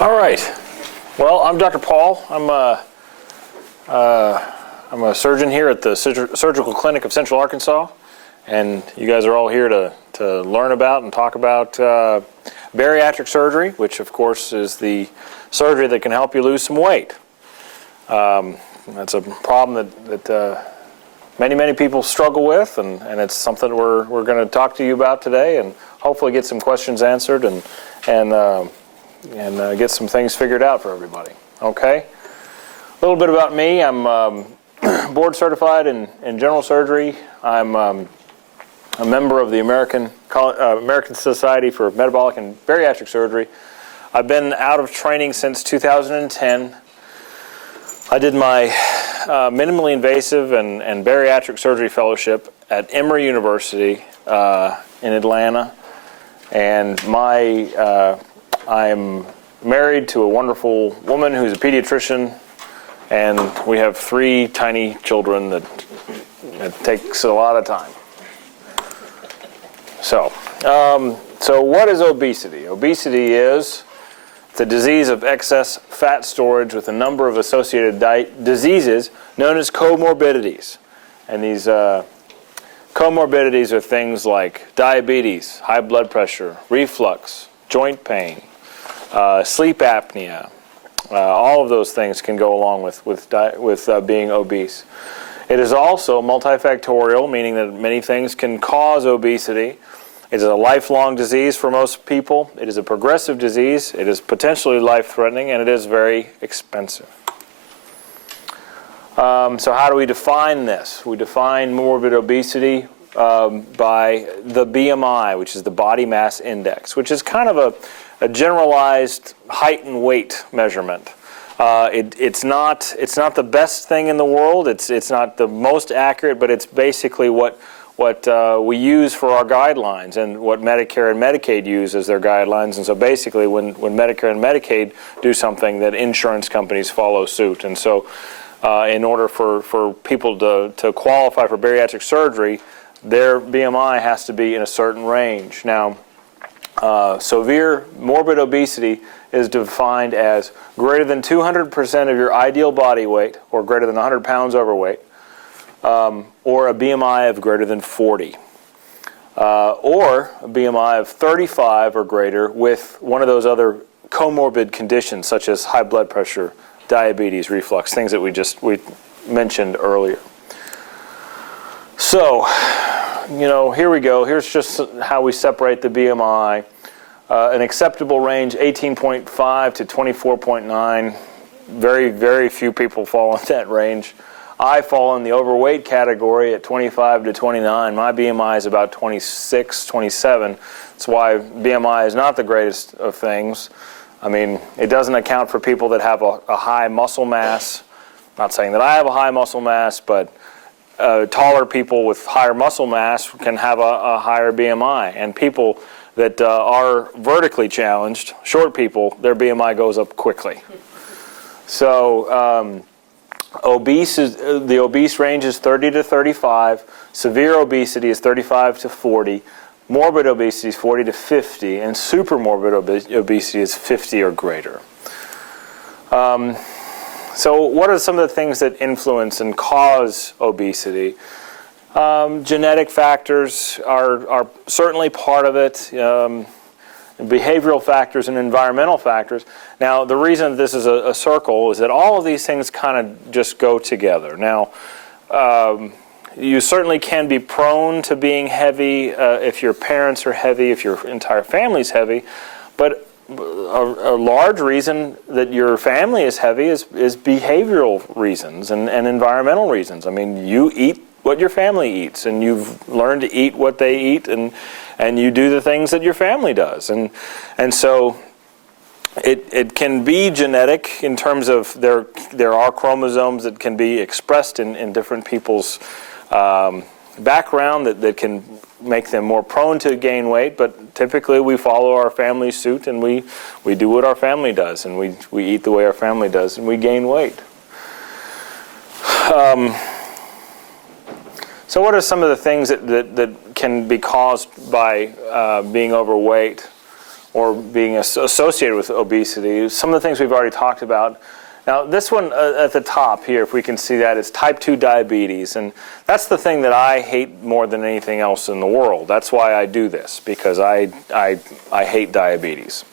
All right. Well, I'm Dr. Paul. I'm a surgeon here at the Surgical Clinic of Central Arkansas, and you guys are all here to learn about and talk about bariatric surgery, which of course is the surgery that can help you lose some weight. That's a problem that many people struggle with, and it's something that we're going to talk to you about today, and hopefully get some questions answered and get some things figured out for everybody. Okay? A little bit about me. I'm board certified in general surgery. I'm a member of the American Society for Metabolic and Bariatric Surgery. I've been out of training since 2010. I did my minimally invasive and bariatric surgery fellowship at Emory University in Atlanta, and I'm married to a wonderful woman who's a pediatrician, and we have 3 tiny children that takes a lot of time. So what is obesity? Obesity is the disease of excess fat storage with a number of associated diseases known as comorbidities. And these comorbidities are things like diabetes, high blood pressure, reflux, joint pain, sleep apnea. All of those things can go along with being obese. It is also multifactorial, meaning that many things can cause obesity. It is a lifelong disease for most people. It is a progressive disease. It is potentially life-threatening, and it is very expensive. So how do we define this? We define morbid obesity by the BMI, which is the body mass index, which is kind of a generalized height and weight measurement. It's not the best thing in the world. It's not the most accurate, but it's basically what we use for our guidelines and what Medicare and Medicaid use as their guidelines. And so basically when Medicare and Medicaid do something, that insurance companies follow suit. And so in order for people to qualify for bariatric surgery, their BMI has to be in a certain range. Now, severe morbid obesity is defined as greater than 200% of your ideal body weight, or greater than 100 pounds overweight, or a BMI of greater than 40, or a BMI of 35 or greater with one of those other comorbid conditions such as high blood pressure, diabetes, reflux, things that we mentioned earlier. So, here we go. Here's just how we separate the BMI. An acceptable range, 18.5 to 24.9. Very, very few people fall in that range. I fall in the overweight category at 25 to 29. My BMI is about 26, 27. That's why BMI is not the greatest of things. I mean, it doesn't account for people that have a high muscle mass. I'm not saying that I have a high muscle mass, but taller people with higher muscle mass can have a higher BMI. And people that are vertically challenged, short people, their BMI goes up quickly. So the obese range is 30 to 35. Severe obesity is 35 to 40. Morbid obesity is 40 to 50. And supermorbid obesity is 50 or greater. So what are some of the things that influence and cause obesity? Genetic factors are certainly part of it. Behavioral factors and environmental factors. Now, the reason this is a circle is that all of these things kind of just go together. Now, you certainly can be prone to being heavy if your parents are heavy, if your entire family's heavy, but a large reason that your family is heavy is behavioral reasons and environmental reasons. I mean, you eat what your family eats, and you've learned to eat what they eat, and you do the things that your family does. And so it can be genetic in terms of there are chromosomes that can be expressed in different people's background that can make them more prone to gain weight, but typically we follow our family's suit, and we do what our family does, and we eat the way our family does, and we gain weight. So what are some of the things that can be caused by being overweight? or being associated with obesity. Some of the things we've already talked about. Now, this one at the top here, if we can see that, is type 2 diabetes. And that's the thing that I hate more than anything else in the world. That's why I do this, because I hate diabetes.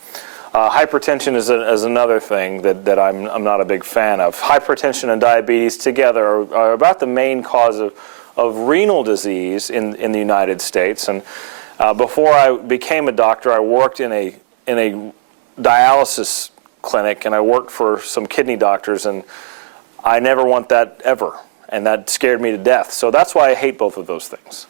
Hypertension is another thing that I'm not a big fan of. Hypertension and diabetes together are about the main cause of renal disease in the United States. And before I became a doctor, I worked in a dialysis clinic, and I worked for some kidney doctors, and I never want that ever, and that scared me to death. So that's why I hate both of those things.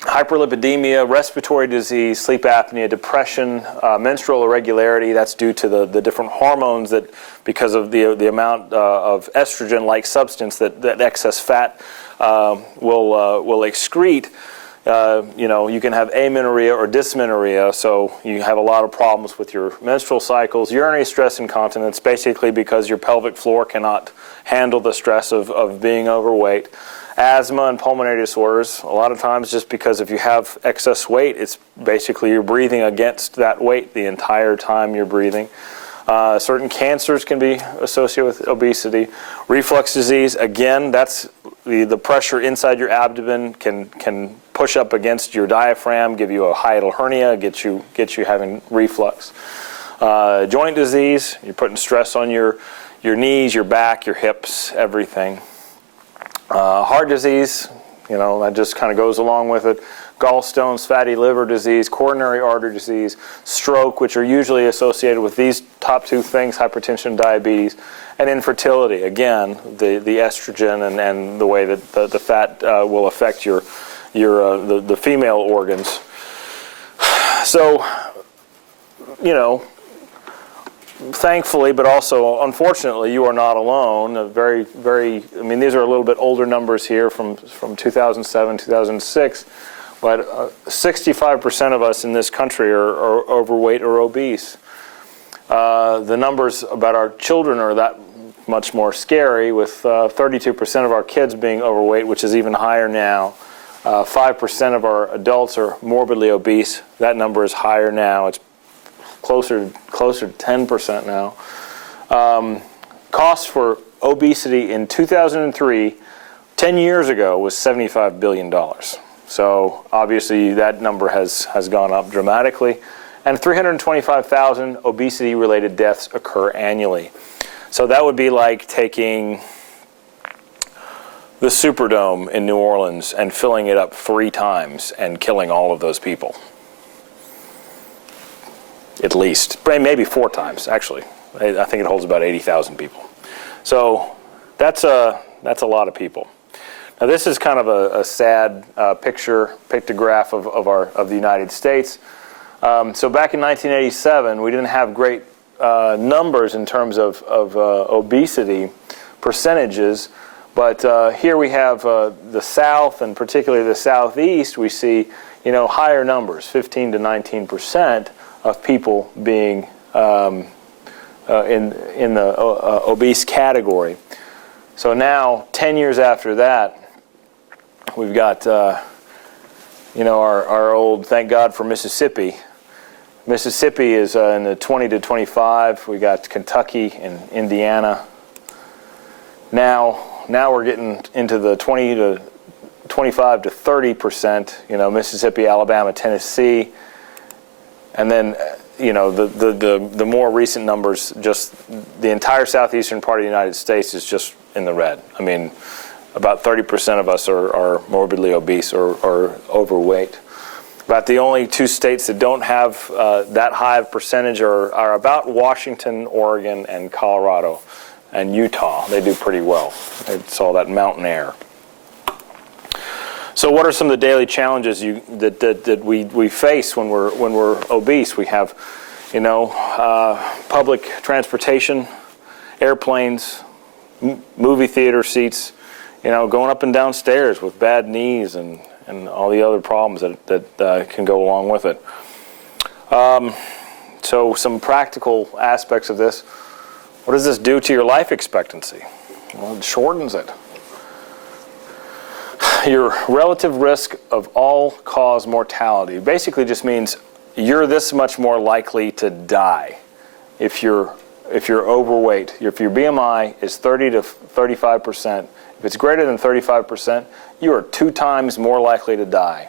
Hyperlipidaemia, respiratory disease, sleep apnea, depression, menstrual irregularity, that's due to the different hormones that, because of the amount of estrogen-like substance that excess fat will excrete. You can have amenorrhea or dysmenorrhea, so you have a lot of problems with your menstrual cycles. Urinary stress incontinence, basically because your pelvic floor cannot handle the stress of being overweight. Asthma and pulmonary disorders, a lot of times just because if you have excess weight, it's basically you're breathing against that weight the entire time you're breathing. Certain cancers can be associated with obesity. Reflux disease, again, that's the pressure inside your abdomen can push up against your diaphragm, give you a hiatal hernia, get you having reflux. Joint disease, you're putting stress on your knees, your back, your hips, everything. Heart disease, that just kind of goes along with it. Gallstones, fatty liver disease, coronary artery disease, stroke, which are usually associated with these top two things, hypertension, diabetes, and infertility. Again, the estrogen and the way that the fat will affect the female organs. So, thankfully, but also unfortunately, you are not alone. These are a little bit older numbers here from 2007, 2006, but 65% of us in this country are overweight or obese. The numbers about our children are that much more scary, with 32% of our kids being overweight, which is even higher now. 5% of our adults are morbidly obese. That number is higher now. It's closer to 10% now. Cost for obesity in 2003, 10 years ago, was $75 billion. So obviously that number has gone up dramatically. And 325,000 obesity-related deaths occur annually. So that would be like taking the Superdome in New Orleans and filling it up 3 times and killing all of those people. At least, maybe 4 times, actually. I think it holds about 80,000 people. So that's a lot of people. Now this is kind of a sad pictograph of the United States. So back in 1987, we didn't have great numbers in terms of obesity percentages, but here we have the South, and particularly the Southeast. We see higher numbers, 15 to 19%. Of people being in the obese category. So now, 10 years after that, we've got our old, thank God for Mississippi. Mississippi is in the 20 to 25. We got Kentucky and Indiana. Now we're getting into the 20 to 25 to 30%. Mississippi, Alabama, Tennessee. And then, the more recent numbers, just the entire southeastern part of the United States is just in the red. About 30% of us are morbidly obese or overweight. About the only 2 states that don't have that high of percentage are about Washington, Oregon, and Colorado, and Utah. They do pretty well. It's all that mountain air. So what are some of the daily challenges that we face when we're obese? We have, public transportation, airplanes, movie theater seats, going up and down stairs with bad knees and all the other problems that can go along with it. So some practical aspects of this. What does this do to your life expectancy? Well, it shortens it. Your relative risk of all-cause mortality basically just means you're this much more likely to die if you're overweight. If your BMI is 30 to 35%, if it's greater than 35%, you are 2 times more likely to die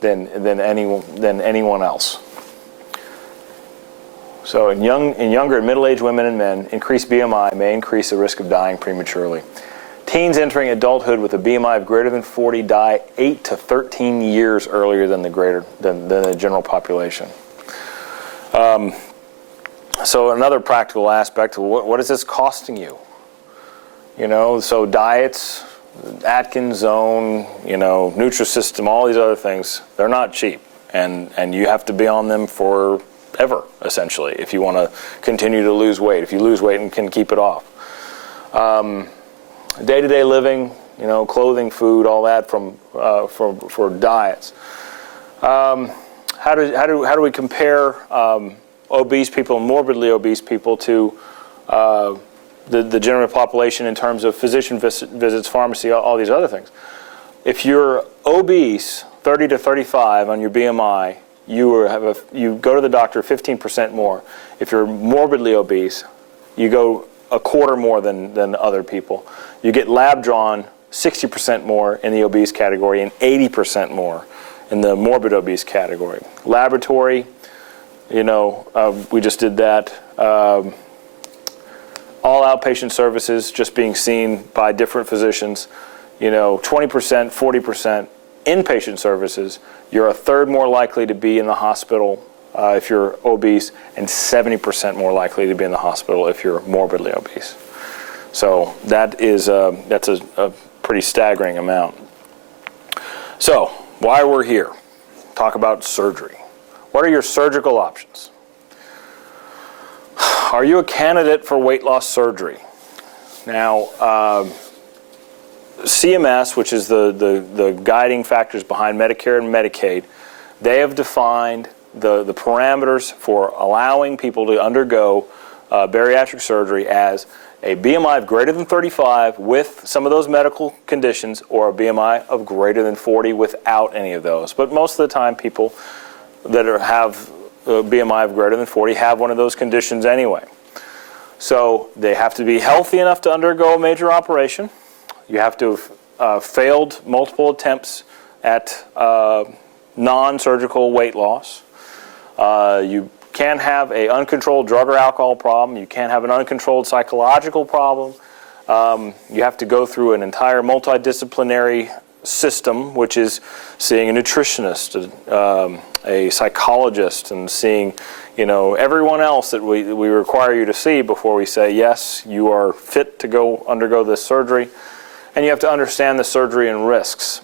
than anyone else. So in younger and middle-aged women and men, increased BMI may increase the risk of dying prematurely. Teens entering adulthood with a BMI of greater than 40 die 8 to 13 years earlier than the general population. So another practical aspect, what is this costing you? So diets, Atkins zone, Nutrisystem, all these other things, they're not cheap. And you have to be on them forever, essentially, if you want to continue to lose weight, if you lose weight and can keep it off. Day-to-day living, clothing, food, all that for diets. How do we compare obese people and morbidly obese people to the general population in terms of physician visits, pharmacy, all these other things? If you're obese, 30 to 35 on your BMI, you go to the doctor 15% more. If you're morbidly obese, you go a quarter more than other people. You get lab drawn 60% more in the obese category and 80% more in the morbid obese category. Laboratory, we just did that. All outpatient services just being seen by different physicians, 20%, 40%. Inpatient services, you're a third more likely to be in the hospital if you're obese, and 70% more likely to be in the hospital if you're morbidly obese. So that's a pretty staggering amount. So why we're here? Talk about surgery. What are your surgical options? Are you a candidate for weight loss surgery? Now, CMS, which is the guiding factors behind Medicare and Medicaid, they have defined the parameters for allowing people to undergo bariatric surgery as a BMI of greater than 35 with some of those medical conditions, or a BMI of greater than 40 without any of those. But most of the time, people that have a BMI of greater than 40 have one of those conditions anyway. So they have to be healthy enough to undergo a major operation. You have to have failed multiple attempts at non-surgical weight loss. You can't have an uncontrolled drug or alcohol problem. You can't have an uncontrolled psychological problem. You have to go through an entire multidisciplinary system, which is seeing a nutritionist, a psychologist, and seeing everyone else that we require you to see before we say, yes, you are fit to go undergo this surgery. And you have to understand the surgery and risks.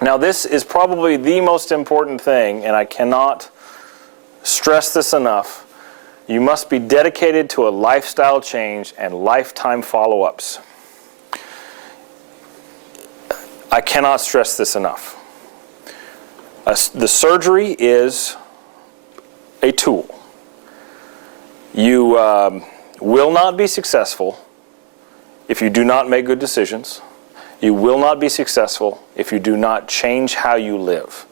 Now, this is probably the most important thing, and I cannot stress this enough. You must be dedicated to a lifestyle change and lifetime follow-ups. I cannot stress this enough. The surgery is a tool. You will not be successful if you do not make good decisions. You will not be successful if you do not change how you live.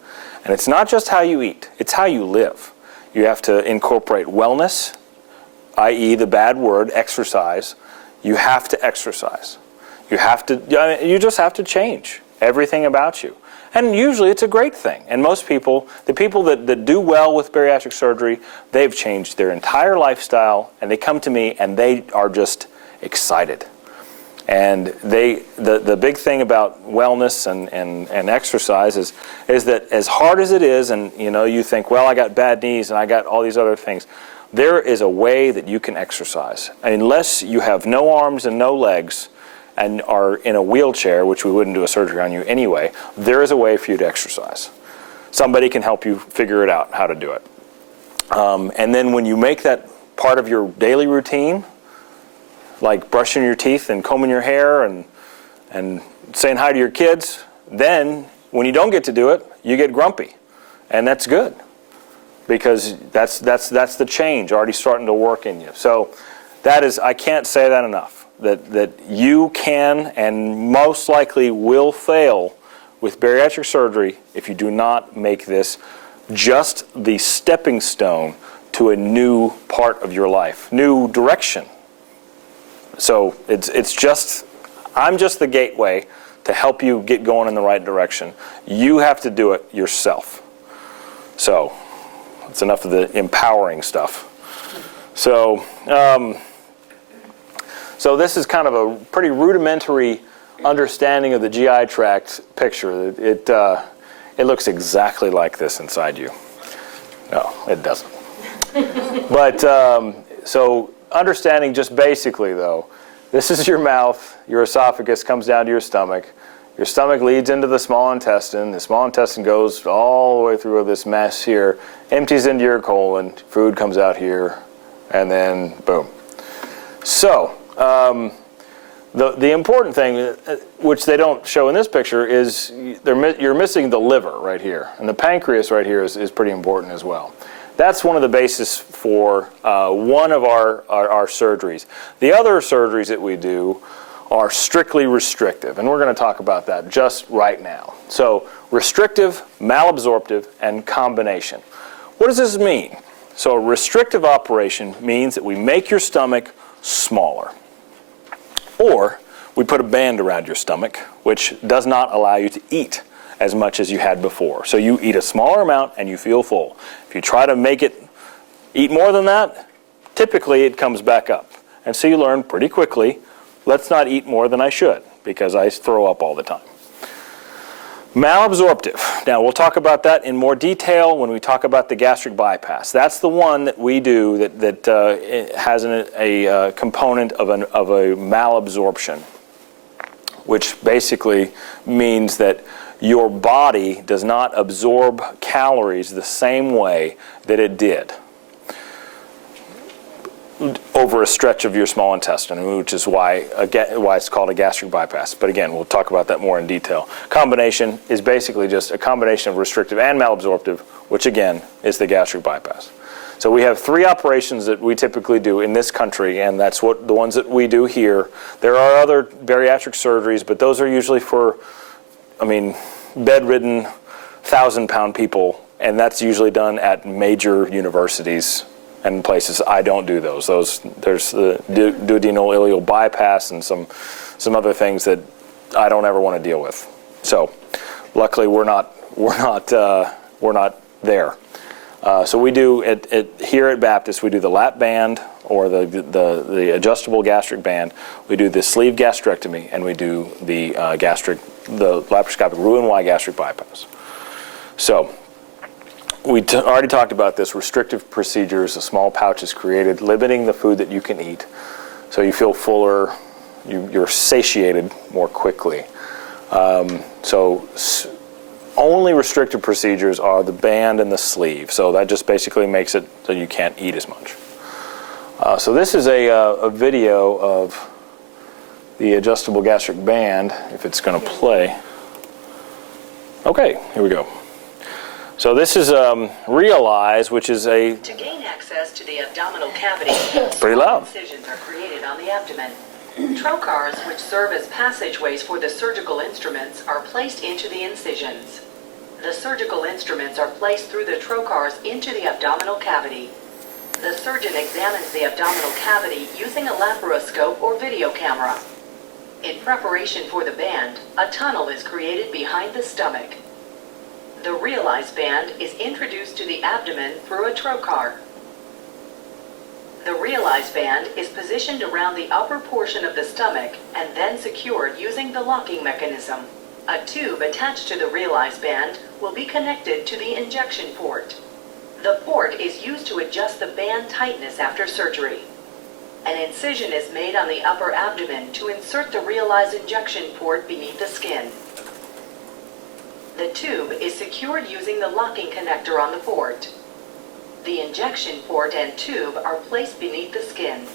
And it's not just how you eat, it's how you live. You have to incorporate wellness, i.e. the bad word, exercise. You have to exercise. You just have to change everything about you. And usually it's a great thing. And most people, the people that do well with bariatric surgery, they've changed their entire lifestyle, and they come to me and they are just excited. And the big thing about wellness and exercise is that as hard as it is, and you think, well, I got bad knees and I got all these other things, there is a way that you can exercise. Unless you have no arms and no legs and are in a wheelchair, which we wouldn't do a surgery on you anyway, there is a way for you to exercise. Somebody can help you figure it out how to do it. And then when you make that part of your daily routine, like brushing your teeth and combing your hair and saying hi to your kids, then when you don't get to do it, you get grumpy. And that's good, because that's the change already starting to work in you. So that is, I can't say that enough, that you can and most likely will fail with bariatric surgery if you do not make this just the stepping stone to a new part of your life, new direction. So it's just, I'm just the gateway to help you get going in the right direction. You have to do it yourself. So that's enough of the empowering stuff. So, so this is kind of a pretty rudimentary understanding of the GI tract picture. It looks exactly like this inside you. No, it doesn't. But so understanding just basically though, this is your mouth, your esophagus comes down to your stomach leads into the small intestine goes all the way through this mess here, empties into your colon, food comes out here, and then boom. So the important thing, which they don't show in this picture, is you're missing the liver right here, and the pancreas right here is pretty important as well. That's one of the bases for one of our surgeries. The other surgeries that we do are strictly restrictive, and we're going to talk about that just right now. So restrictive, malabsorptive, and combination. What does this mean? So a restrictive operation means that we make your stomach smaller, or we put a band around your stomach, which does not allow you to eat as much as you had before. So you eat a smaller amount and you feel full. If you try to make it eat more than that, typically it comes back up. And so you learn pretty quickly, let's not eat more than I should, because I throw up all the time. Malabsorptive. Now we'll talk about that in more detail when we talk about the gastric bypass. That's the one that we do that has a component of a malabsorption, which basically means that your body does not absorb calories the same way that it did over a stretch of your small intestine, which is why it's called a gastric bypass. But again, we'll talk about that more in detail. Combination is basically just a combination of restrictive and malabsorptive, which again is the gastric bypass. So we have 3 operations that we typically do in this country, and that's what the ones that we do here. There are other bariatric surgeries, but those are usually for, bedridden, 1,000-pound people, and that's usually done at major universities and places. I don't do those. There's the duodenal ileal bypass and some other things that I don't ever want to deal with. So, luckily, we're not there. So we do here at Baptist, we do the lap band or the adjustable gastric band. We do the sleeve gastrectomy, and we do the laparoscopic Roux-en-Y gastric bypass. So we already talked about this. Restrictive procedures, a small pouch is created, limiting the food that you can eat, so you feel fuller, you're satiated more quickly. Only restrictive procedures are the band and the sleeve, so that just basically makes it so you can't eat as much. So this is a video of the adjustable gastric band, if it's going to play. Okay, here we go. So this is Realize, which is To gain access to the abdominal cavity, pretty loud. Incisions are created on the abdomen. Trocars, which serve as passageways for the surgical instruments, are placed into the incisions. The surgical instruments are placed through the trocars into the abdominal cavity. The surgeon examines the abdominal cavity using a laparoscope or video camera. In preparation for the band, a tunnel is created behind the stomach. The Realize band is introduced to the abdomen through a trocar. The Realize band is positioned around the upper portion of the stomach and then secured using the locking mechanism. A tube attached to the Realize band will be connected to the injection port. The port is used to adjust the band tightness after surgery. An incision is made on the upper abdomen to insert the Realize injection port beneath the skin. The tube is secured using the locking connector on the port. The injection port and tube are placed beneath the skin.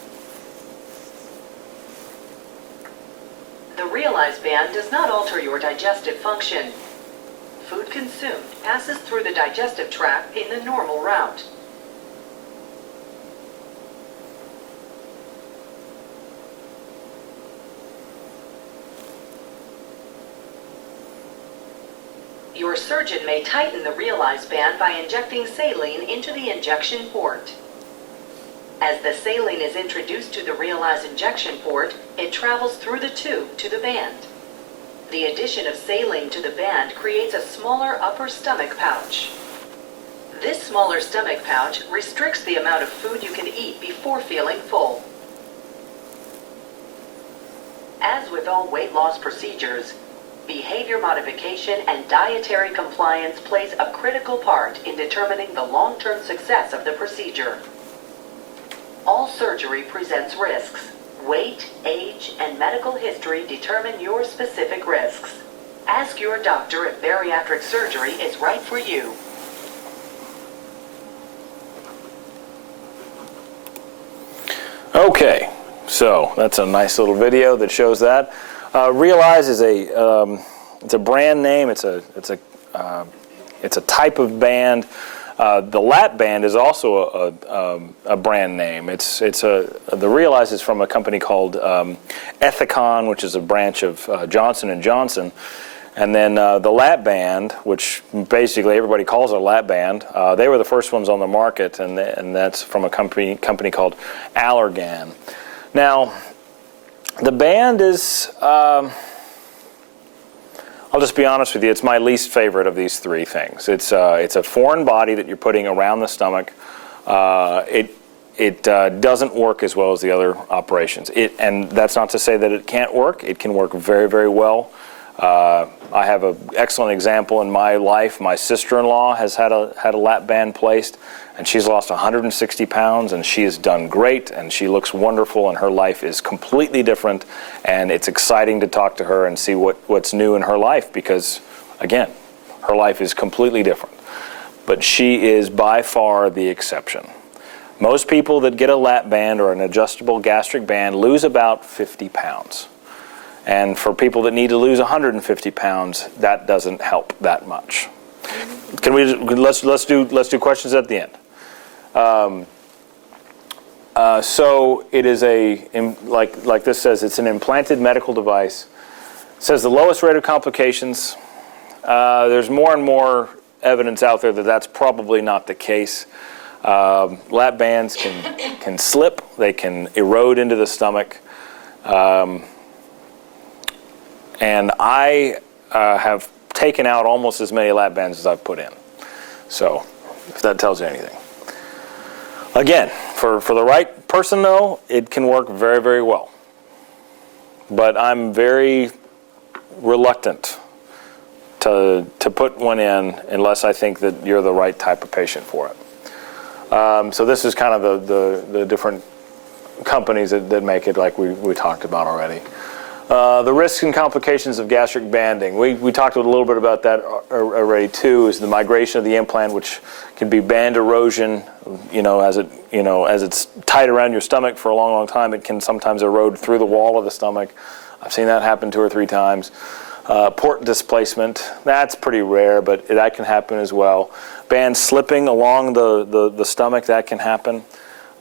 The Realize band does not alter your digestive function. Food consumed passes through the digestive tract in the normal route. Your surgeon may tighten the Realize band by injecting saline into the injection port. As the saline is introduced to the Realize injection port, it travels through the tube to the band. The addition of saline to the band creates a smaller upper stomach pouch. This smaller stomach pouch restricts the amount of food you can eat before feeling full. As with all weight loss procedures, behavior modification and dietary compliance plays a critical part in determining the long-term success of the procedure. All surgery presents risks. Weight, age, and medical history determine your specific risks. Ask your doctor if bariatric surgery is right for you. Okay, so that's a nice little video that shows that. Realize is it's a brand name. It's a type of band. The lap band is also a brand name. The Realize is from a company called Ethicon, which is a branch of Johnson & Johnson. And then the lap band, which basically everybody calls a lap band, they were the first ones on the market, and that's from a company called Allergan. Now, the band is, I'll just be honest with you, it's my least favorite of these three things. It's a foreign body that you're putting around the stomach. It doesn't work as well as the other operations. And that's not to say that it can't work. It can work very, very well. I have an excellent example in my life. My sister-in-law has had a lap band placed, and she's lost 160 pounds, and she has done great, and she looks wonderful, and her life is completely different, and it's exciting to talk to her and see what's new in her life because, again, her life is completely different. But she is by far the exception. Most people that get a lap band or an adjustable gastric band lose about 50 pounds. And for people that need to lose 150 pounds, that doesn't help that much. Let's do questions at the end. So it is like this says, it's an implanted medical device. It says the lowest rate of complications. There's more and more evidence out there that that's probably not the case. Lap bands can slip. They can erode into the stomach. And I have taken out almost as many lap bands as I've put in. So, if that tells you anything. Again, for the right person, though, it can work very, very well. But I'm very reluctant to put one in unless I think that you're the right type of patient for it. So this is kind of the different companies that make it, like we talked about already. The risks and complications of gastric banding. We talked a little bit about that already too. Is the migration of the implant, which can be band erosion. As it's tight around your stomach for a long, long time, it can sometimes erode through the wall of the stomach. I've seen that happen 2 or 3 times. Port displacement. That's pretty rare, but that can happen as well. Band slipping along the stomach. That can happen.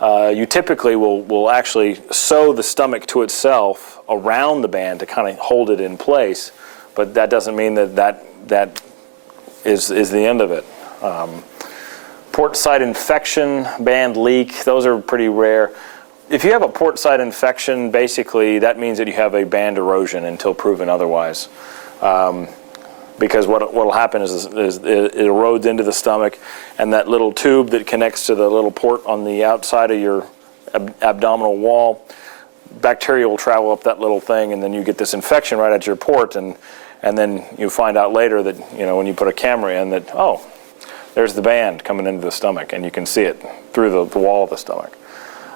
You typically will actually sew the stomach to itself around the band to kind of hold it in place, but that doesn't mean that is the end of it. Port site infection, band leak, those are pretty rare. If you have a port site infection, basically that means that you have a band erosion until proven otherwise. Because what will happen is it erodes into the stomach, and that little tube that connects to the little port on the outside of your abdominal wall, bacteria will travel up that little thing, and then you get this infection right at your port, and then you find out later that, when you put a camera in, that, oh, there's the band coming into the stomach, and you can see it through the wall of the stomach.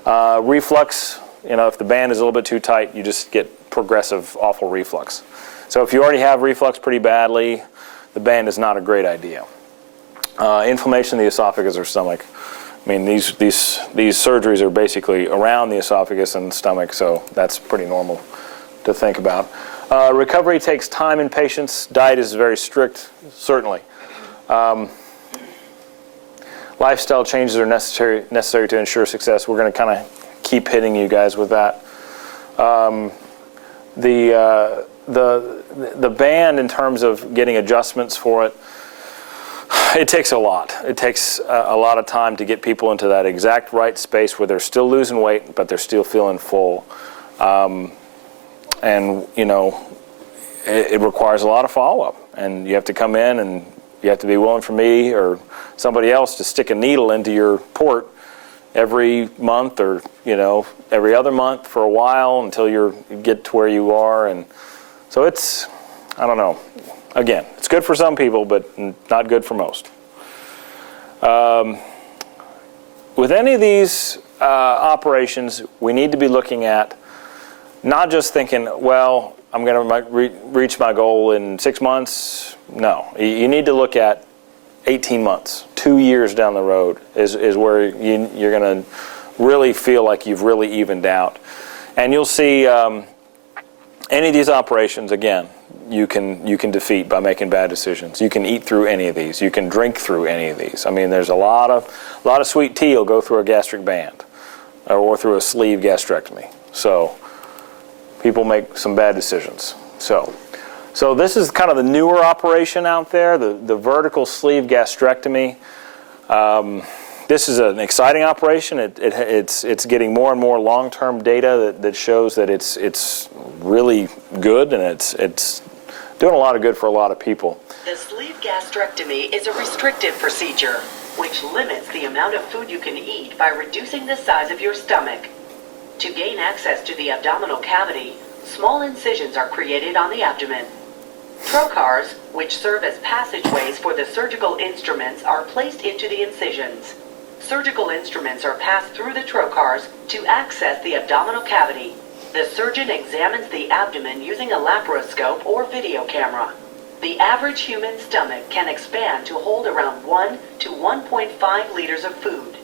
Reflux, if the band is a little bit too tight, you just get progressive, awful reflux. So if you already have reflux pretty badly, the band is not a great idea. Inflammation of the esophagus or stomach. I mean, these surgeries are basically around the esophagus and stomach, so that's pretty normal to think about. Recovery takes time and patience. Diet is very strict, certainly. Lifestyle changes are necessary to ensure success. We're going to kind of keep hitting you guys with that. the band, in terms of getting adjustments for it, it takes a lot. It takes a lot of time to get people into that exact right space where they're still losing weight, but they're still feeling full. And, you know, it requires a lot of follow-up. And you have to come in, and you have to be willing for me or somebody else to stick a needle into your port every month, or, you know, every other month for a while until you get to where you are. And so it's, I don't know. Again, it's good for some people, but not good for most. With any of these operations, we need to be looking at not just thinking, well, I'm going to reach my goal in 6 months. No, you need to look at 18 months, 2 years down the road is where you're going to really feel like you've really evened out. And you'll see any of these operations, again, you can defeat by making bad decisions. You can eat through any of these. You can drink through any of these. I mean, there's a lot of sweet tea will go through a gastric band or through a sleeve gastrectomy. So people make some bad decisions. So this is kind of the newer operation out there, the vertical sleeve gastrectomy. This is an exciting operation. It's getting more and more long-term data that shows that it's really good, and it's doing a lot of good for a lot of people. The sleeve gastrectomy is a restrictive procedure, which limits the amount of food you can eat by reducing the size of your stomach. To gain access to the abdominal cavity, small incisions are created on the abdomen. Trocars, which serve as passageways for the surgical instruments, are placed into the incisions. Surgical instruments are passed through the trocars to access the abdominal cavity. The surgeon examines the abdomen using a laparoscope or video camera. The average human stomach can expand to hold around 1 to 1.5 liters of food.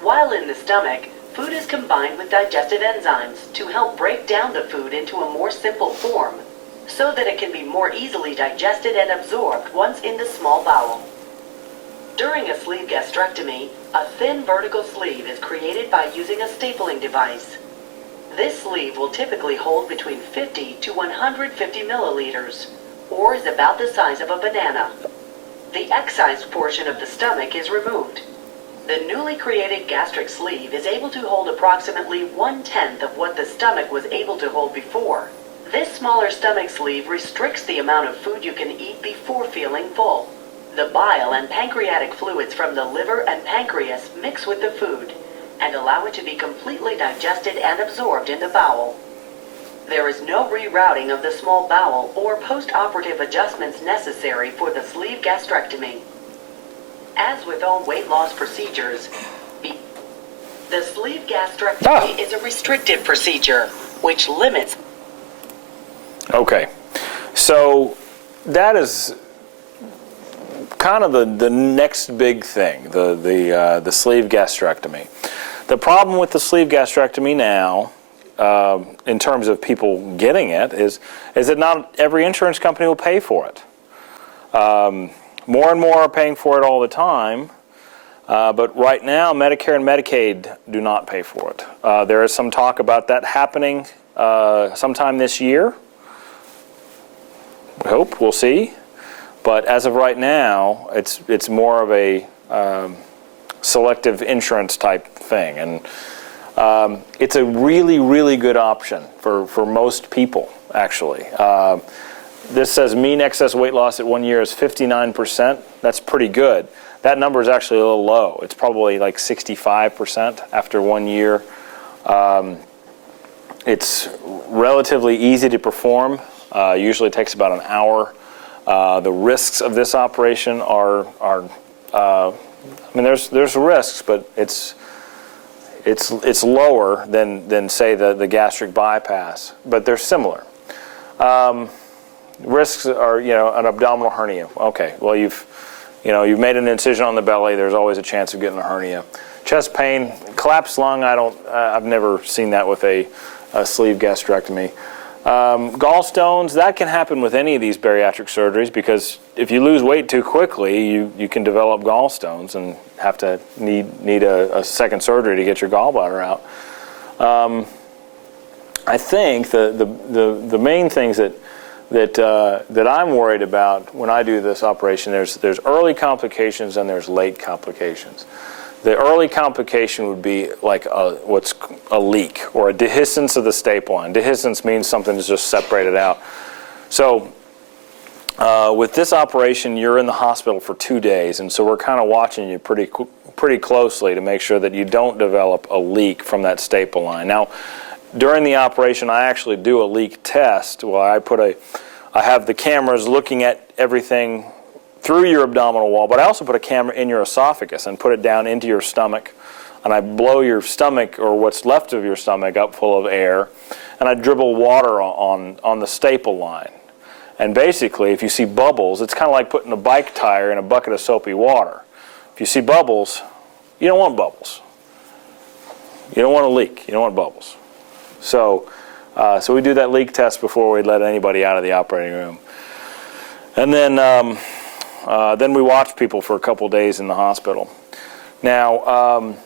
While in the stomach, food is combined with digestive enzymes to help break down the food into a more simple form, so that it can be more easily digested and absorbed once in the small bowel. During a sleeve gastrectomy, a thin vertical sleeve is created by using a stapling device. This sleeve will typically hold between 50 to 150 milliliters, or is about the size of a banana. The excised portion of the stomach is removed. The newly created gastric sleeve is able to hold approximately 1/10 of what the stomach was able to hold before. This smaller stomach sleeve restricts the amount of food you can eat before feeling full. The bile and pancreatic fluids from the liver and pancreas mix with the food and allow it to be completely digested and absorbed in the bowel. There is no rerouting of the small bowel or post-operative adjustments necessary for the sleeve gastrectomy. As with all weight loss procedures, the sleeve gastrectomy is a restrictive procedure, which limits. Okay, so that is kind of the next big thing, the sleeve gastrectomy. The problem with the sleeve gastrectomy now, in terms of people getting it, is that not every insurance company will pay for it. More and more are paying for it all the time, but right now Medicare and Medicaid do not pay for it. There is some talk about that happening sometime this year. We hope, we'll see. But as of right now, it's more of a selective insurance type thing, and it's a really, really good option for most people, actually. This says mean excess weight loss at 1 year is 59%. That's pretty good. That number is actually a little low. It's probably like 65% after 1 year. It's relatively easy to perform. Usually takes about an hour. The risks of this operation are I mean, there's risks, but it's lower than say the gastric bypass, but they're similar. Risks are, an abdominal hernia. Okay, well you've made an incision on the belly. There's always a chance of getting a hernia. Chest pain, collapsed lung. I've never seen that with a sleeve gastrectomy. Gallstones, that can happen with any of these bariatric surgeries, because if you lose weight too quickly, you can develop gallstones and have to need a second surgery to get your gallbladder out. I think the main things that that I'm worried about when I do this operation. There's early complications and there's late complications. The early complication would be like what's a leak or a dehiscence of the staple line. Dehiscence means something is just separated out. So with this operation, you're in the hospital for 2 days, and so we're kind of watching you pretty closely to make sure that you don't develop a leak from that staple line. Now, during the operation, I actually do a leak test where I have the cameras looking at everything through your abdominal wall, but I also put a camera in your esophagus and put it down into your stomach, and I blow your stomach or what's left of your stomach up full of air, and I dribble water on the staple line. And basically, if you see bubbles, it's kind of like putting a bike tire in a bucket of soapy water. If you see bubbles, you don't want bubbles. You don't want a leak. You don't want bubbles. So we do that leak test before we let anybody out of the operating room. And then we watch people for a couple days in the hospital. Now,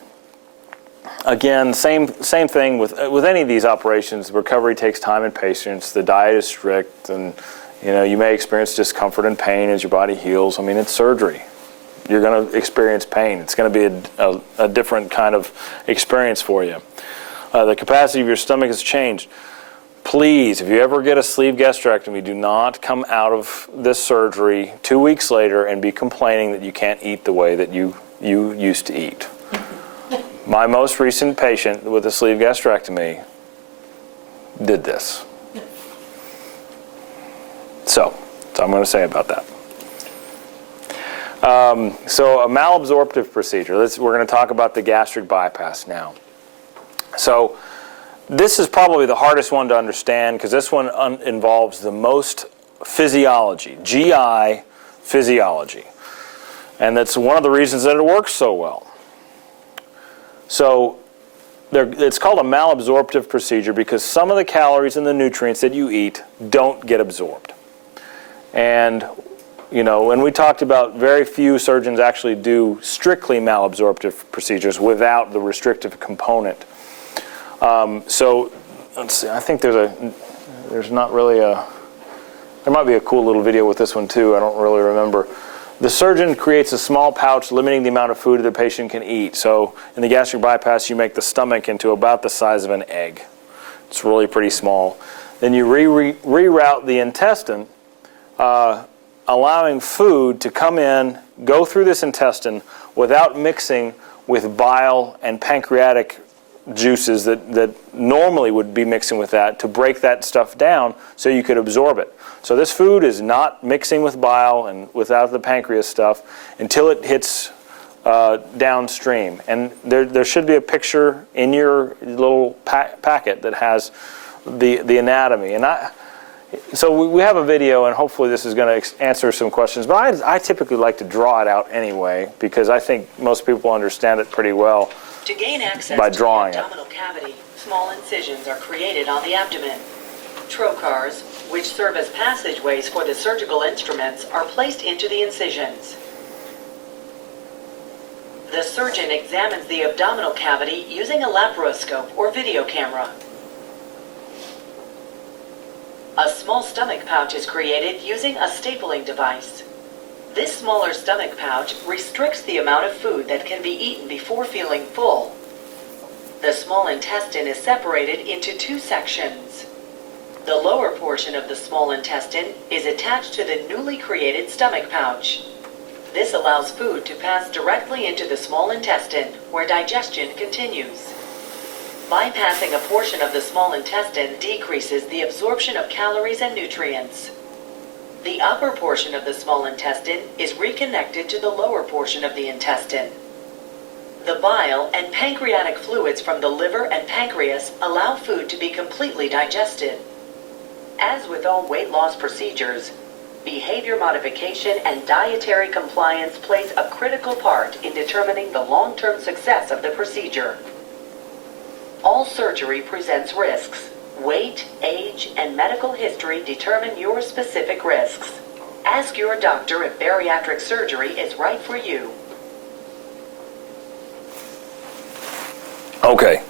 again, same thing with any of these operations. The recovery takes time and patience. The diet is strict, and you may experience discomfort and pain as your body heals. I mean, it's surgery. You're going to experience pain. It's going to be a different kind of experience for you. The capacity of your stomach has changed. Please, if you ever get a sleeve gastrectomy, do not come out of this surgery 2 weeks later and be complaining that you can't eat the way that you used to eat. My most recent patient with a sleeve gastrectomy did this. So I'm going to say about that. So a malabsorptive procedure. We're going to talk about the gastric bypass now. So this is probably the hardest one to understand because this one involves the most physiology, GI physiology. And that's one of the reasons that it works so well. So it's called a malabsorptive procedure because some of the calories and the nutrients that you eat don't get absorbed. And when we talked about very few surgeons actually do strictly malabsorptive procedures without the restrictive component. So let's see, I think there might be a cool little video with this one too, I don't really remember. The surgeon creates a small pouch limiting the amount of food the patient can eat. So in the gastric bypass, you make the stomach into about the size of an egg. It's really pretty small. Then you reroute the intestine, allowing food to come in, go through this intestine without mixing with bile and pancreatic juices that normally would be mixing with that to break that stuff down so you could absorb it. So this food is not mixing with bile and without the pancreas stuff until it hits downstream. And there should be a picture in your little packet that has the anatomy. And so we have a video, and hopefully this is going to answer some questions. But I typically like to draw it out anyway because I think most people understand it pretty well. To gain access by to drawing the abdominal cavity, small incisions are created on the abdomen. Trocars, which serve as passageways for the surgical instruments, are placed into the incisions. The surgeon examines the abdominal cavity using a laparoscope or video camera. A small stomach pouch is created using a stapling device. This smaller stomach pouch restricts the amount of food that can be eaten before feeling full. The small intestine is separated into two sections. The lower portion of the small intestine is attached to the newly created stomach pouch. This allows food to pass directly into the small intestine, where digestion continues. Bypassing a portion of the small intestine decreases the absorption of calories and nutrients. The upper portion of the small intestine is reconnected to the lower portion of the intestine. The bile and pancreatic fluids from the liver and pancreas allow food to be completely digested. As with all weight loss procedures, behavior modification and dietary compliance plays a critical part in determining the long-term success of the procedure. All surgery presents risks. Weight, age, and medical history determine your specific risks. Ask your doctor if bariatric surgery is right for you. Okay,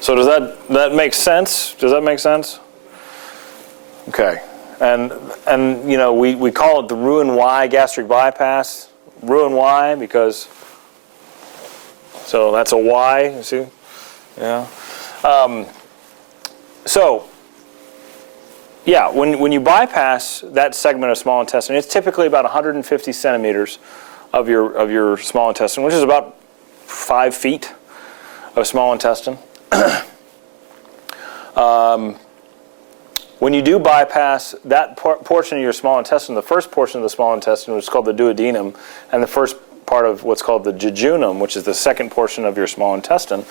so does that make sense? Does that make sense? Okay. And you know, we call it the Roux-en-Y gastric bypass. Roux-en-Y because, so that's a Y, you see? Yeah. So, yeah, when you bypass that segment of small intestine, it's typically about 150 centimeters of your small intestine, which is about 5 feet of small intestine. When you do bypass that portion of your small intestine, the first portion of the small intestine, which is called the duodenum, and the first part of what's called the jejunum, which is the second portion of your small intestine,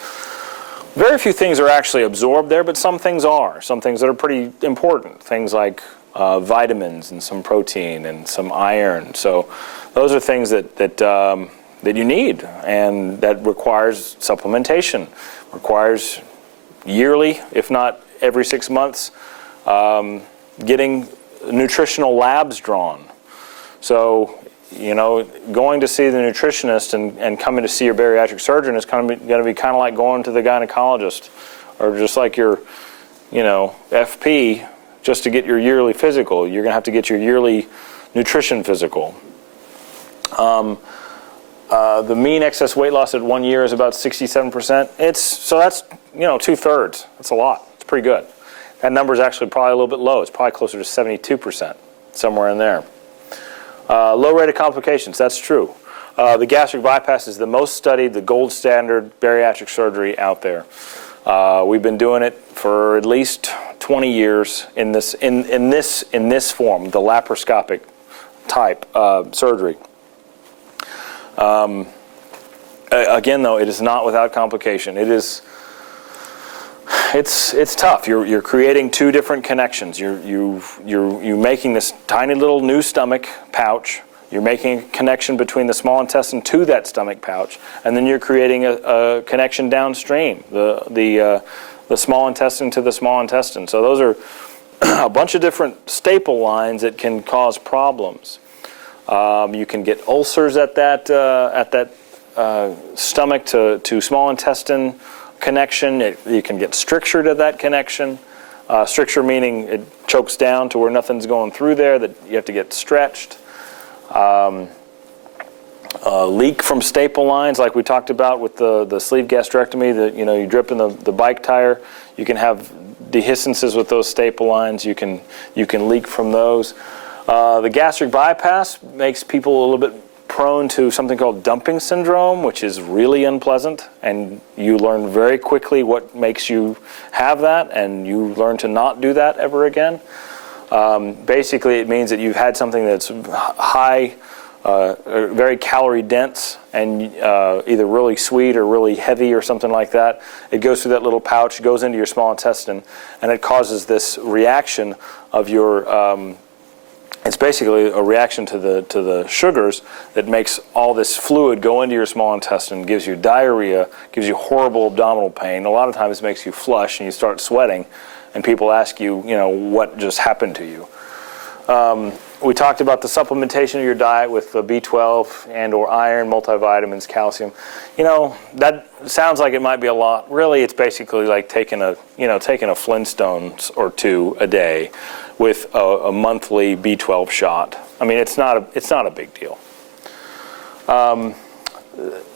very few things are actually absorbed there, but some things are. Some things that are pretty important, things like vitamins and some protein and some iron. So those are things that you need, and that requires supplementation, requires yearly, if not every 6 months, getting nutritional labs drawn. So, you know, going to see the nutritionist and coming to see your bariatric surgeon is going to be kind of like going to the gynecologist, or just like your, you know, FP, just to get your yearly physical. You're going to have to get your yearly nutrition physical. The mean excess weight loss at 1 year is about 67%. So that's, you know, 2/3. That's a lot. It's pretty good. That number is actually probably a little bit low. It's probably closer to 72%, somewhere in there. Low rate of complications, that's true. The gastric bypass is the most studied, the gold standard bariatric surgery out there. We've been doing it for at least 20 years in this form, the laparoscopic type surgery. Again, though, it is not without complication. It's tough. You're creating two different connections. You're making this tiny little new stomach pouch. You're making a connection between the small intestine to that stomach pouch, and then you're creating a connection downstream, the small intestine to the small intestine. So those are a bunch of different staple lines that can cause problems. You can get ulcers at that stomach to small intestine connection. You can get stricture to that connection. Stricture meaning it chokes down to where nothing's going through there, that you have to get stretched. Leak from staple lines, like we talked about with the sleeve gastrectomy, that, you know, you drip in the bike tire. You can have dehiscences with those staple lines. You can leak from those. The gastric bypass makes people a little bit prone to something called dumping syndrome, which is really unpleasant, and you learn very quickly what makes you have that, and you learn to not do that ever again. Basically, it means that you've had something that's high, very calorie dense, and either really sweet or really heavy or something like that. It goes through that little pouch, goes into your small intestine, and it causes this reaction of your it's basically a reaction to the sugars that makes all this fluid go into your small intestine, gives you diarrhea, gives you horrible abdominal pain. A lot of times it makes you flush and you start sweating, and people ask you, you know, what just happened to you. We talked about the supplementation of your diet with the B12 and or iron, multivitamins, calcium. You know, that sounds like it might be a lot. Really, it's basically like taking a Flintstones or two a day with a monthly B12 shot. I mean, it's not a big deal.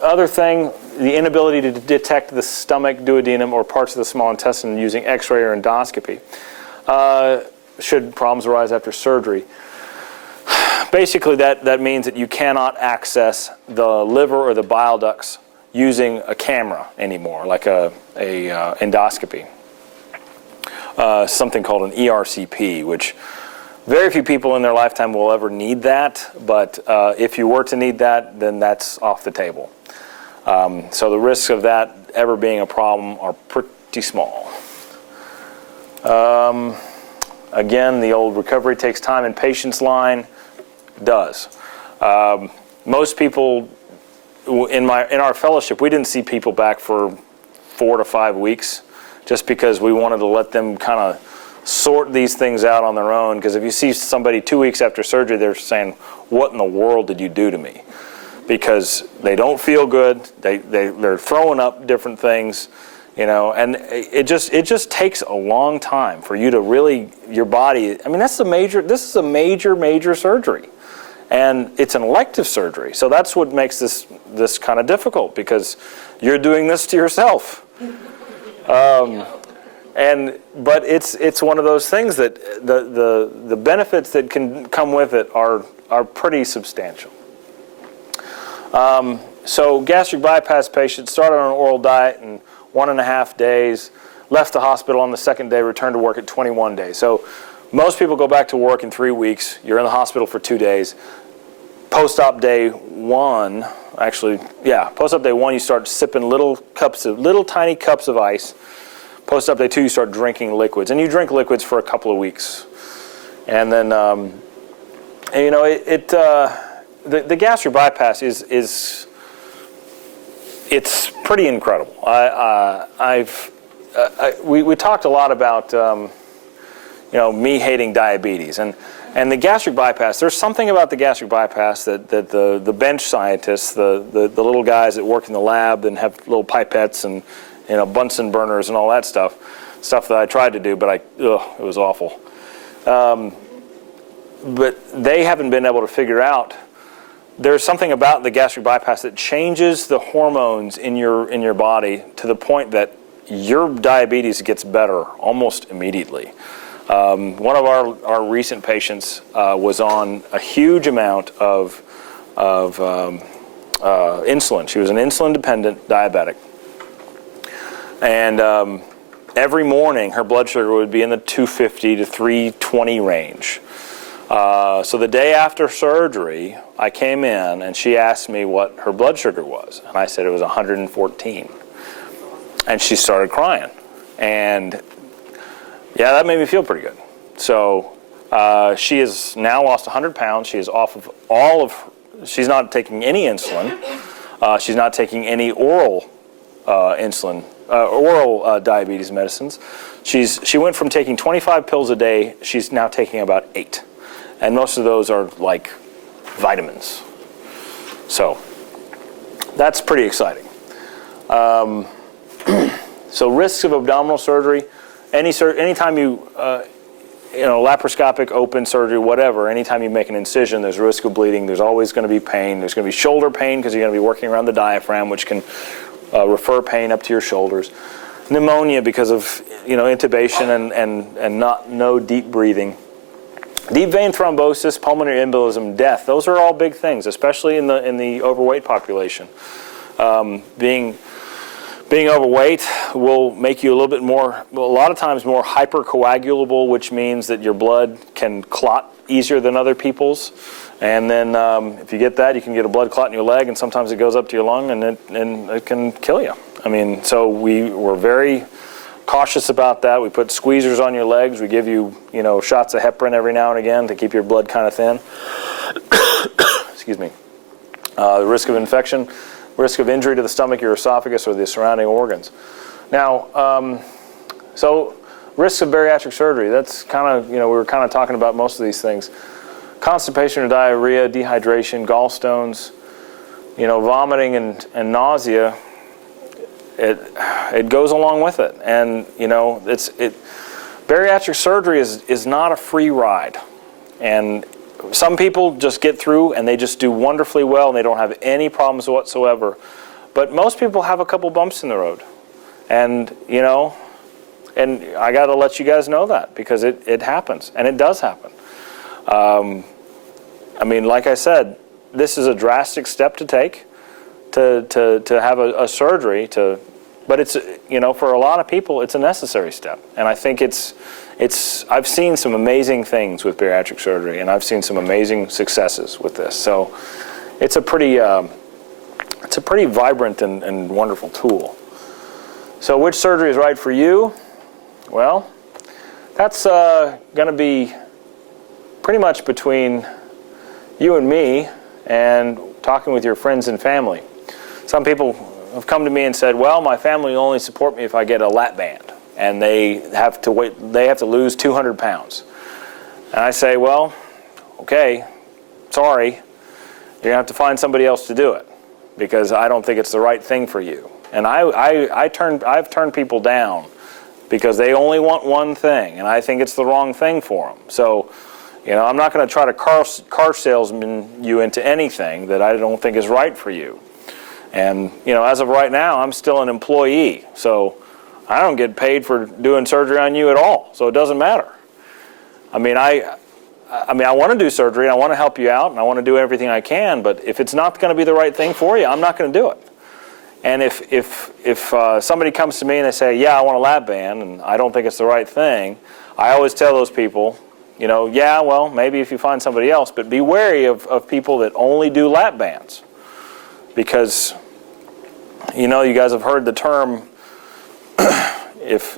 Other thing, the inability to detect the stomach, duodenum, or parts of the small intestine using X-ray or endoscopy. Should problems arise after surgery. Basically, that means that you cannot access the liver or the bile ducts using a camera anymore, like a endoscopy. Something called an ERCP, which very few people in their lifetime will ever need that, but if you were to need that, then that's off the table. So the risks of that ever being a problem are pretty small. Again, the old recovery takes time and patience line does. Most people in our fellowship, we didn't see people back for 4 to 5 weeks, just because we wanted to let them kind of sort these things out on their own. Because if you see somebody 2 weeks after surgery, they're saying, "What in the world did you do to me?" Because they don't feel good, they're throwing up different things, You know, and it just takes a long time for you to really, your body, I mean, this is a major surgery. And it's an elective surgery. So that's what makes this kind of difficult, because you're doing this to yourself. But it's one of those things that the benefits that can come with it are pretty substantial. So gastric bypass patients started on an oral diet in 1.5 days, left the hospital on the second day, returned to work at 21 days. So most people go back to work in 3 weeks. You're in the hospital for 2 days. Post-op day 1, post-op day 1, you start sipping little tiny cups of ice. Post-op day 2, you start drinking liquids, and you drink liquids for a couple of weeks, and then the gastric bypass is it's pretty incredible. We talked a lot about me hating diabetes, and the gastric bypass. There's something about the gastric bypass that the bench scientists, the little guys that work in the lab and have little pipettes and Bunsen burners and all that stuff that I tried to do, but it was awful. But they haven't been able to figure out. There's something about the gastric bypass that changes the hormones in your body to the point that your diabetes gets better almost immediately. One of our recent patients was on a huge amount of insulin. She was an insulin-dependent diabetic. And every morning her blood sugar would be in the 250 to 320 range. So the day after surgery, I came in and she asked me what her blood sugar was. And I said it was 114. And she started crying. And yeah, that made me feel pretty good. So she has now lost 100 pounds. She is off of she's not taking any insulin. She's not taking any oral diabetes medicines. She went from taking 25 pills a day, she's now taking about 8. And most of those are like vitamins. So that's pretty exciting. So risks of abdominal surgery, anytime you, laparoscopic, open surgery, whatever, anytime you make an incision, there's a risk of bleeding. There's always going to be pain. There's going to be shoulder pain because you're going to be working around the diaphragm, which can refer pain up to your shoulders. Pneumonia because of, intubation and no deep breathing. Deep vein thrombosis, pulmonary embolism, death. Those are all big things, especially in the overweight population. Being overweight will make you a little bit more, a lot of times more hypercoagulable, which means that your blood can clot easier than other people's. And then if you get that, you can get a blood clot in your leg, and sometimes it goes up to your lung, and it can kill you. I mean, so we were very cautious about that. We put squeezers on your legs. We give you, shots of heparin every now and again to keep your blood kind of thin. Excuse me. The risk of infection, risk of injury to the stomach, your esophagus, or the surrounding organs. Now, so risks of bariatric surgery. That's kind of, we were kind of talking about most of these things. Constipation or diarrhea, dehydration, gallstones, vomiting and nausea. It goes along with it, and bariatric surgery is not a free ride, and some people just get through and they just do wonderfully well and they don't have any problems whatsoever, but most people have a couple bumps in the road, and and I got to let you guys know that, because it happens, and it does happen. I mean, like I said, this is a drastic step to take. To have a surgery, but it's, for a lot of people, it's a necessary step. And I think I've seen some amazing things with bariatric surgery, and I've seen some amazing successes with this. So it's a pretty vibrant and wonderful tool. So which surgery is right for you? Well, that's going to be pretty much between you and me and talking with your friends and family. Some people have come to me and said, well, my family will only support me if I get a lap band, and they have to lose 200 pounds. And I say, well, okay, sorry, you're going to have to find somebody else to do it, because I don't think it's the right thing for you. And I've turned people down because they only want one thing, and I think it's the wrong thing for them. So, I'm not going to try to car salesman you into anything that I don't think is right for you. And, as of right now, I'm still an employee, so I don't get paid for doing surgery on you at all, so it doesn't matter. I want to do surgery, and I want to help you out, and I want to do everything I can, but if it's not going to be the right thing for you, I'm not going to do it. And if somebody comes to me and they say, yeah, I want a lap band, and I don't think it's the right thing, I always tell those people, yeah, well, maybe if you find somebody else, but be wary of people that only do lap bands. Because, you guys have heard the term, if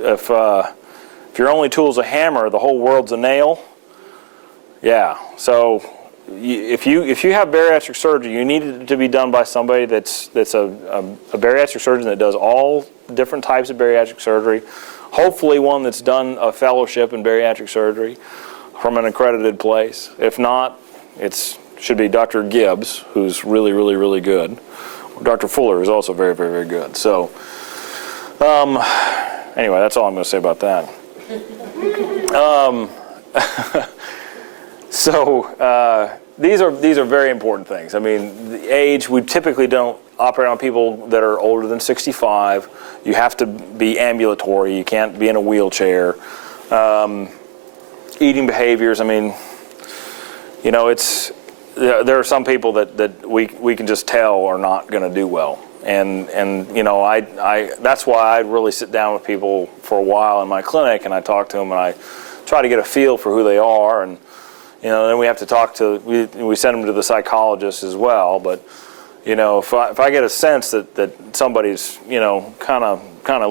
your only tool's a hammer, the whole world's a nail. Yeah, so if you have bariatric surgery, you need it to be done by somebody that's a bariatric surgeon that does all different types of bariatric surgery. Hopefully one that's done a fellowship in bariatric surgery from an accredited place. If not, it should be Dr. Gibbs, who's really, really, really good. Dr. Fuller is also very, very, very good. So, anyway, that's all I'm going to say about that. These are very important things. I mean, the age, we typically don't operate on people that are older than 65. You have to be ambulatory. You can't be in a wheelchair. Eating behaviors, there are some people that we can just tell are not going to do well. And that's why I really sit down with people for a while in my clinic, and I talk to them, and I try to get a feel for who they are, and then we have to talk to, we send them to the psychologist as well. But if I get a sense that somebody's kind of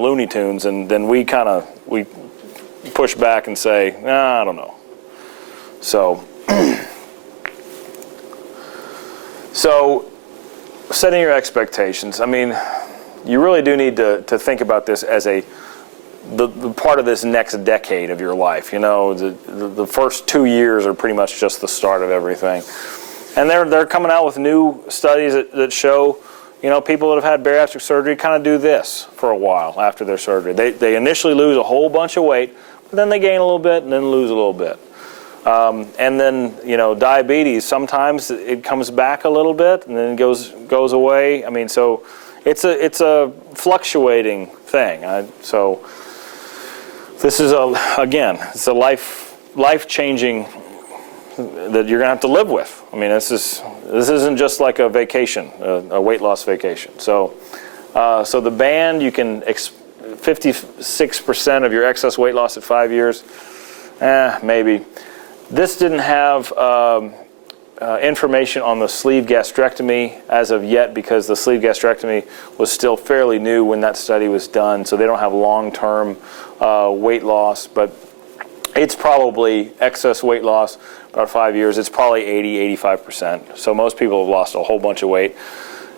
Looney Tunes, and then we push back and say, I don't know. So setting your expectations. You really do need to think about this as the part of this next decade of your life. The first 2 years are pretty much just the start of everything. And they're coming out with new studies that show, people that have had bariatric surgery kind of do this for a while after their surgery. They initially lose a whole bunch of weight, but then they gain a little bit and then lose a little bit. And then, diabetes, sometimes it comes back a little bit and then it goes away. So it's a fluctuating thing. This is it's a life-changing that you're going to have to live with. This isn't just like a vacation, a weight loss vacation. So the band, you can 56% of your excess weight loss at 5 years. Maybe. This didn't have information on the sleeve gastrectomy as of yet, because the sleeve gastrectomy was still fairly new when that study was done, so they don't have long-term weight loss, but it's probably excess weight loss about 5 years. It's probably 80-85%. So most people have lost a whole bunch of weight.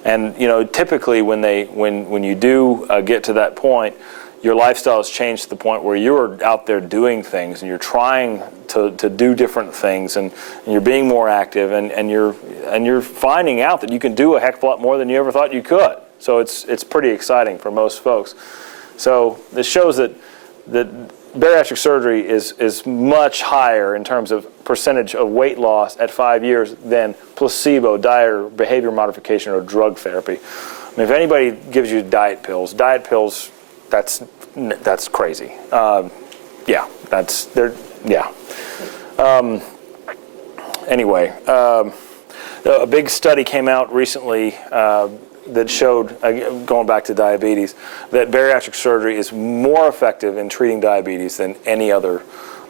And typically when you do get to that point, your lifestyle has changed to the point where you're out there doing things, and you're trying to do different things, and you're being more active, and you're finding out that you can do a heck of a lot more than you ever thought you could. So it's pretty exciting for most folks. So this shows that bariatric surgery is much higher in terms of percentage of weight loss at 5 years than placebo, diet, or behavior modification, or drug therapy. If anybody gives you diet pills, that's crazy. Anyway, a big study came out recently that showed, going back to diabetes, that bariatric surgery is more effective in treating diabetes than any other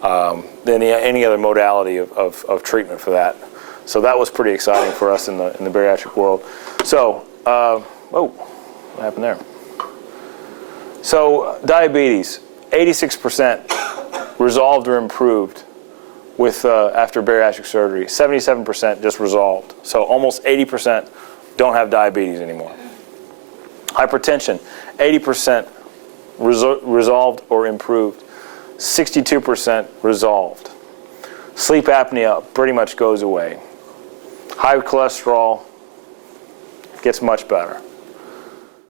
modality of treatment for that. So that was pretty exciting for us in the bariatric world. So, what happened there? So diabetes, 86% resolved or improved with after bariatric surgery. 77% just resolved. So almost 80% don't have diabetes anymore. Hypertension, 80% resolved or improved. 62% resolved. Sleep apnea pretty much goes away. High cholesterol gets much better.